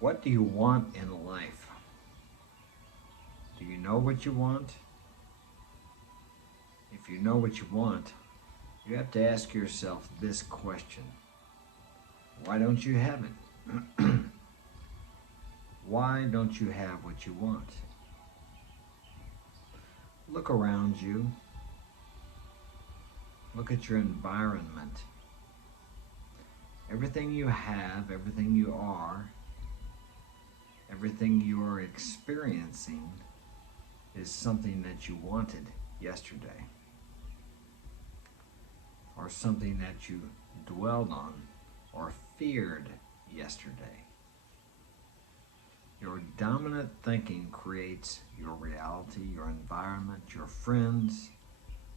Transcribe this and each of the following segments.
What do you want in life? Do you know what you want? If you know what you want, you have to ask yourself this question. Why don't you have it? Why don't you have what you want? Look around you. Look at your environment. Everything you have, everything you are, everything you are experiencing is something that you wanted yesterday, or something that you dwelled on or feared yesterday. Your dominant thinking creates your reality, your environment, your friends,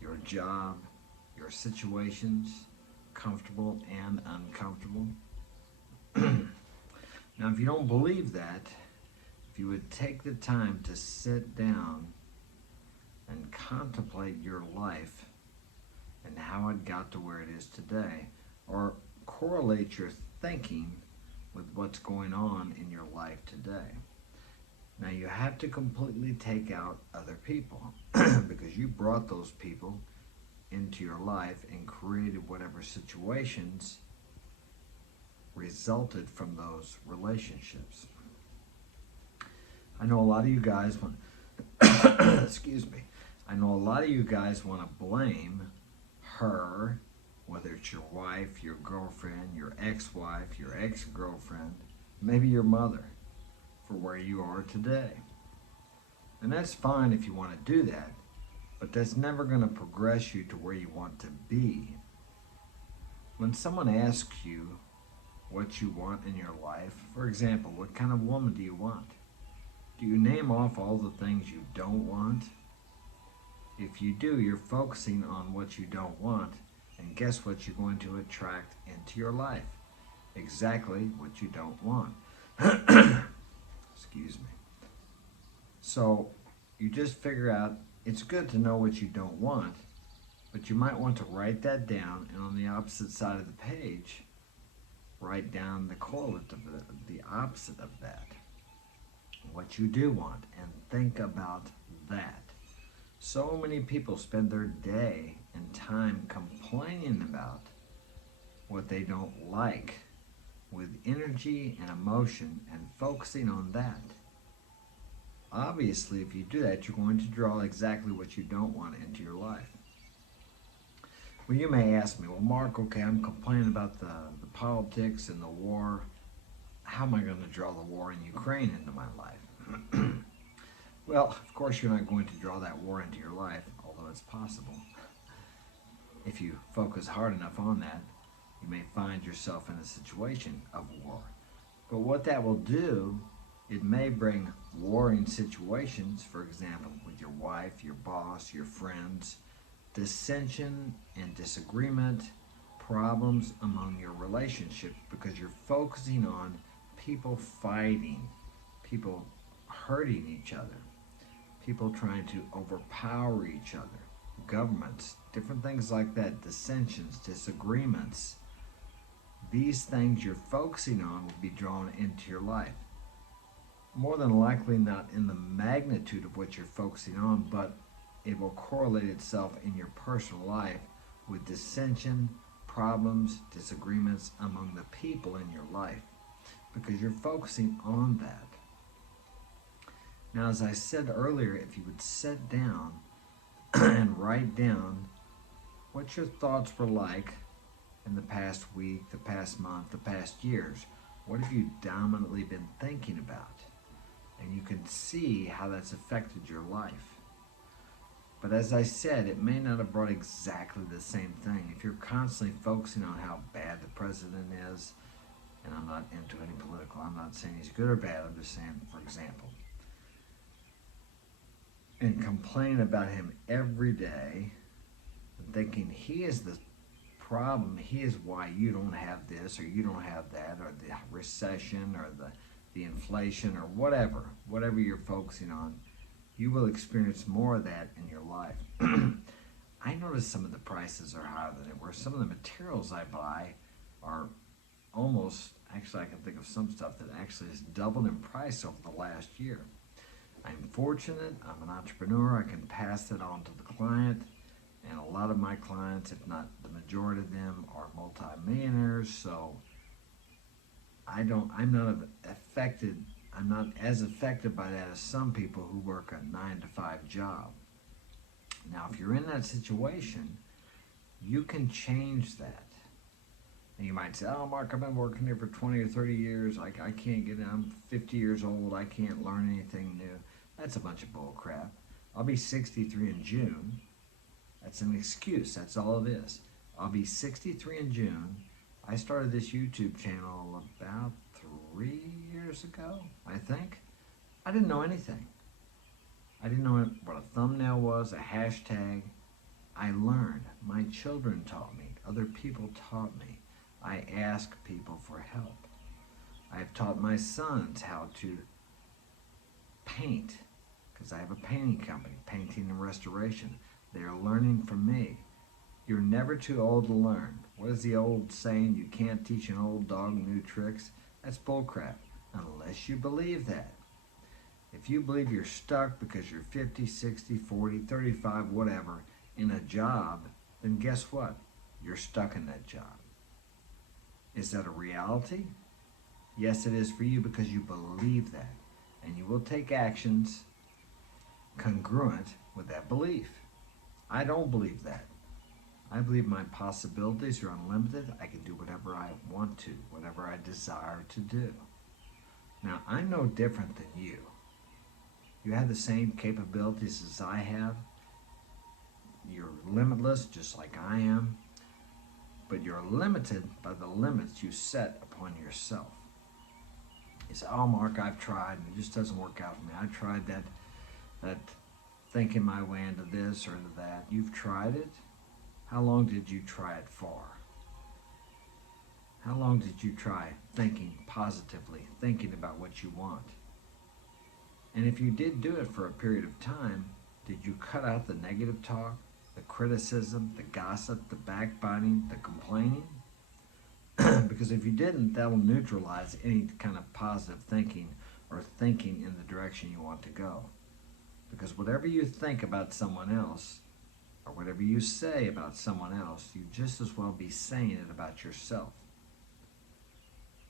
your job, your situations, comfortable and uncomfortable. Now, if you don't believe that, if you would take the time to sit down and contemplate your life and how it got to where it is today, or correlate your thinking with what's going on in your life today. Now, you have to completely take out other people because you brought those people into your life and created whatever situations resulted from those relationships. I know a lot of you guys want excuse me. I know a lot of you guys want to blame her, whether it's your wife, your girlfriend, your ex-wife, your ex-girlfriend, maybe your mother, for where you are today. And that's fine if you want to do that, but that's never going to progress you to where you want to be. When someone asks you what you want in your life, for example, what kind of woman do you want? Do you name off all the things you don't want? If you do, you're focusing on what you don't want, and guess what you're going to attract into your life? Exactly what you don't want. Excuse me. So you just figure out, it's good to know what you don't want, but you might want to write that down, and on the opposite side of the page, write down the correlate of the opposite of that, what you do want, and think about that. So many people spend their day and time complaining about what they don't like with energy and emotion and focusing on that. Obviously, if you do that, you're going to draw exactly what you don't want into your life. Well, you may ask me, well, Mark, okay, I'm complaining about the politics and the war. How am I going to draw the war in Ukraine into my life? Well, of course, you're not going to draw that war into your life, although it's possible. If you focus hard enough on that, you may find yourself in a situation of war. But what that will do, it may bring warring situations, for example, with your wife, your boss, your friends, dissension and disagreement, problems among your relationships, because you're focusing on people fighting, people hurting each other, people trying to overpower each other, governments, different things like that, dissensions, disagreements. These things you're focusing on will be drawn into your life. More than likely not in the magnitude of what you're focusing on, but it will correlate itself in your personal life with dissension, problems, disagreements among the people in your life, because you're focusing on that. Now, as I said earlier, if you would sit down and write down what your thoughts were like in the past week, the past month, the past years, what have you dominantly been thinking about? And you can see how that's affected your life. But as I said, it may not have brought exactly the same thing. If you're constantly focusing on how bad the president is, and I'm not into any political, I'm not saying he's good or bad, I'm just saying, for example, and complain about him every day, and thinking he is the problem, he is why you don't have this, or you don't have that, or the recession, or the inflation, or whatever you're focusing on, you will experience more of that in your life. I notice some of the prices are higher than they were. Some of the materials I buy are almost Actually, I can think of some stuff that actually has doubled in price over the last year. I'm fortunate, I'm an entrepreneur, I can pass it on to the client, and a lot of my clients, if not the majority of them, are multimillionaires, so I'm not affected, I'm not as affected by that as some people who work a 9-to-5 job. Now, if you're in that situation, you can change that. And you might say, oh, Mark, I've been working here for 20 or 30 years. I can't get it. I'm 50 years old. I can't learn anything new. That's a bunch of bull crap. I'll be 63 in June. That's an excuse. That's all it is. I'll be 63 in June. I started this YouTube channel about 3 years ago, I think. I didn't know anything. I didn't know what a thumbnail was, a hashtag. I learned. My children taught me. Other people taught me. I ask people for help. I've taught my sons how to paint, because I have a painting company, painting and restoration. They're learning from me. You're never too old to learn. What is the old saying? You can't teach an old dog new tricks. That's bullcrap, unless you believe that. If you believe you're stuck because you're 50, 60, 40, 35, whatever, in a job, then guess what? You're stuck in that job. Is that a reality? Yes, it is for you, because you believe that. And you will take actions congruent with that belief. I don't believe that. I believe my possibilities are unlimited. I can do whatever I want to, whatever I desire to do. Now, I'm no different than you. You have the same capabilities as I have. You're limitless, just like I am. But you're limited by the limits you set upon yourself. You say, oh, Mark, I've tried, and it just doesn't work out for me. I tried that thinking my way into this or into that. You've tried it? How long did you try it for? How long did you try thinking positively, thinking about what you want? And if you did do it for a period of time, did you cut out the negative talk, the criticism, the gossip, the backbiting, the complaining? Because if you didn't, that will neutralize any kind of positive thinking or thinking in the direction you want to go. Because whatever you think about someone else, or whatever you say about someone else, you just as well be saying it about yourself.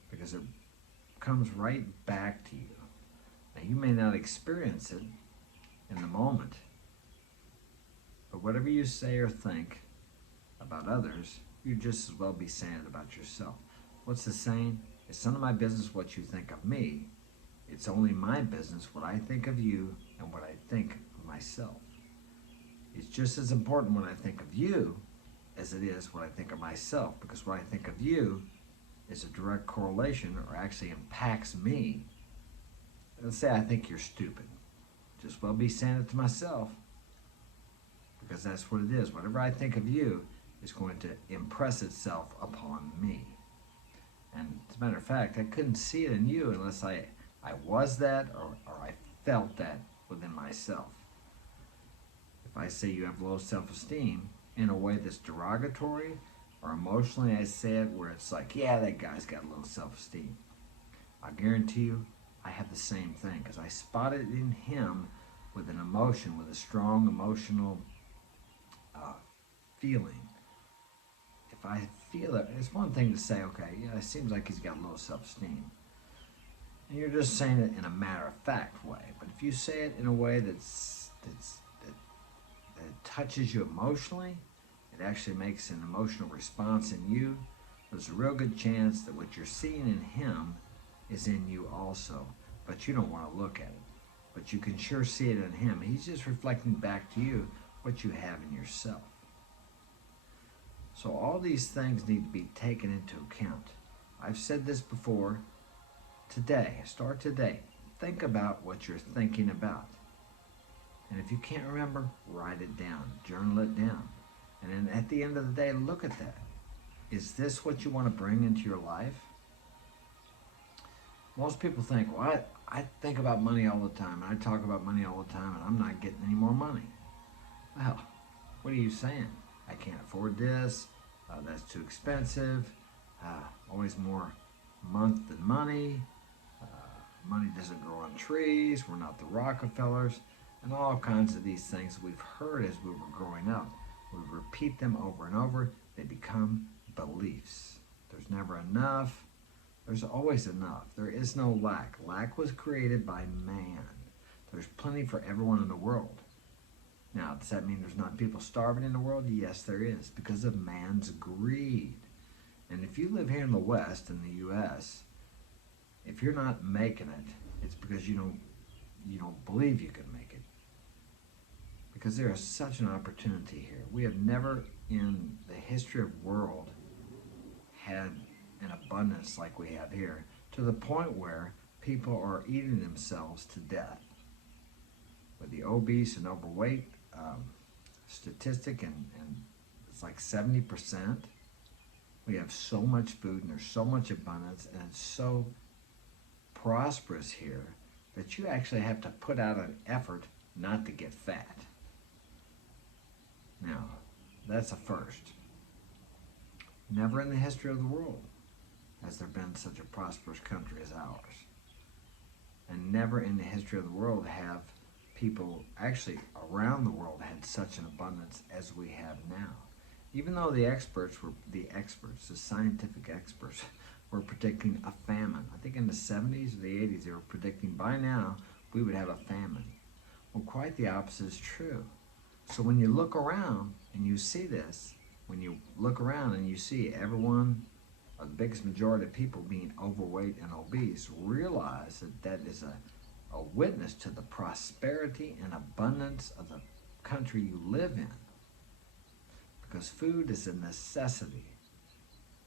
Because it comes right back to you. Now, you may not experience it in the moment, but whatever you say or think about others, you just as well be saying it about yourself. What's the saying? It's none of my business what you think of me. It's only my business what I think of you and what I think of myself. It's just as important what I think of you as it is what I think of myself, because what I think of you is a direct correlation, or actually impacts me. Let's say I think you're stupid. Just well be saying it to myself, because that's what it is. Whatever I think of you is going to impress itself upon me. And as a matter of fact, I couldn't see it in you unless I was that, or I felt that within myself. If I say you have low self-esteem in a way that's derogatory, or emotionally I say it where it's like, yeah, that guy's got low self-esteem, I guarantee you I have the same thing, because I spotted in him with an emotion, with a strong emotional feeling. If I feel it, it's one thing to say, okay, yeah, it seems like he's got low self-esteem. And you're just saying it in a matter-of-fact way. But if you say it in a way that touches you emotionally, it actually makes an emotional response in you, there's a real good chance that what you're seeing in him is in you also. But you don't want to look at it. But you can sure see it in him. He's just reflecting back to you what you have in yourself. So all these things need to be taken into account. I've said this before. Today, start today. Think about what you're thinking about. And if you can't remember, write it down, journal it down. And then at the end of the day, look at that. Is this what you want to bring into your life? Most people think, well, I think about money all the time, and I talk about money all the time, and I'm not getting any more money. Well, what are you saying? I can't afford this, that's too expensive, always more month than money. Money doesn't grow on trees. We're not the Rockefellers. And all kinds of these things we've heard as we were growing up. We repeat them over and over. They become beliefs. There's never enough. There's always enough. There is no lack. Lack was created by man. There's plenty for everyone in the world. Now, does that mean there's not people starving in the world? Yes, there is, because of man's greed. And if you live here in the West, in the U.S., if you're not making it, it's because you don't believe you can make it. Because there is such an opportunity here. We have never in the history of the world had an abundance like we have here, to the point where people are eating themselves to death. With the obese and overweight statistic, and it's like 70%. We have so much food and there's so much abundance, and it's so prosperous here that you actually have to put out an effort not to get fat. Now, that's a first. Never in the history of the world has there been such a prosperous country as ours. And never in the history of the world have people actually around the world had such an abundance as we have now. Even though the scientific experts were predicting a famine. I think in the 70s or the 80s they were predicting by now we would have a famine. Well, quite the opposite is true. So when you look around and you see this, when you look around and you see everyone, or the biggest majority of people being overweight and obese, realize that that is a witness to the prosperity and abundance of the country you live in. Because food is a necessity.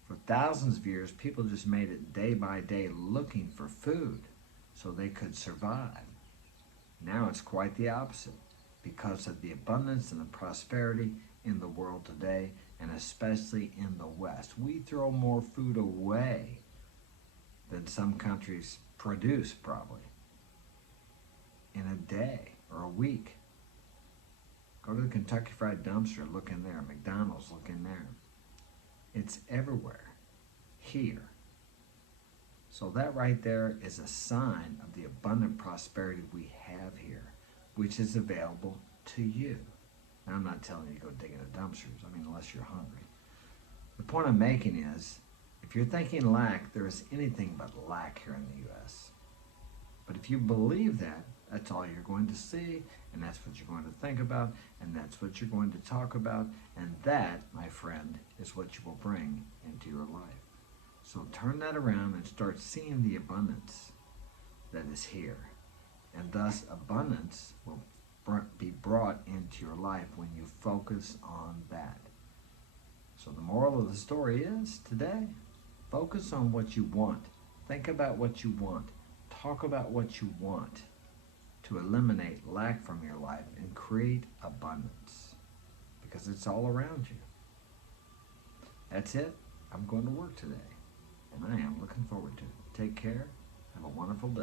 For thousands of years, people just made it day by day looking for food so they could survive. Now it's quite the opposite because of the abundance and the prosperity in the world today, and especially in the West. We throw more food away than some countries produce, probably, in a day or a week. Go to the Kentucky Fried Dumpster, look in there. McDonald's, look in there. It's everywhere, here. So that right there is a sign of the abundant prosperity we have here, which is available to you. Now, I'm not telling you to go dig in the dumpsters, unless you're hungry. The point I'm making is, if you're thinking lack, there is anything but lack here in the U.S. But if you believe that, that's all you're going to see, and that's what you're going to think about, and that's what you're going to talk about, and that, my friend, is what you will bring into your life. So turn that around and start seeing the abundance that is here. And thus, abundance will be brought into your life when you focus on that. So the moral of the story is, today, focus on what you want. Think about what you want. Talk about what you want to eliminate lack from your life and create abundance, because it's all around you. That's it. I'm going to work today, and I am looking forward to it. Take care. Have a wonderful day.